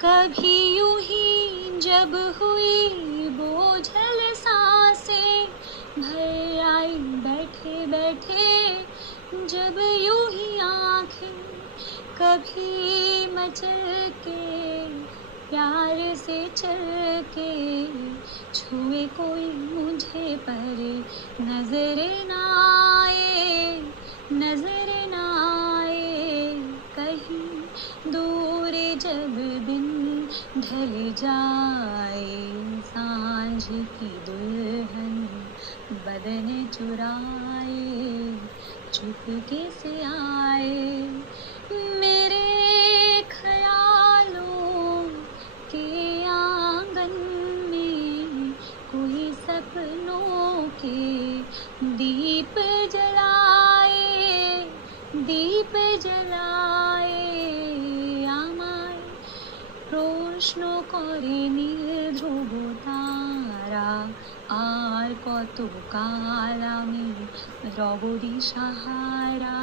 कभी यूं ही जब हुई बोझल सांसें भर आई बैठे बैठे जब यूं ही आंखें कभी मचल के प्यार से चल के छुए कोई मुझे पर नजर ना आए नजर ना आए कहीं दूर जब दिन ढल जाए सांझ की दुल्हन बदन चुराए चुपके से आए मेरे ख्यालों के आंगन में कोई सपनों के दीप जलाए আমায় প্রশ্ন করে নীল ধ্রুব তারা আর কত কাল আমি রবরি সাহারা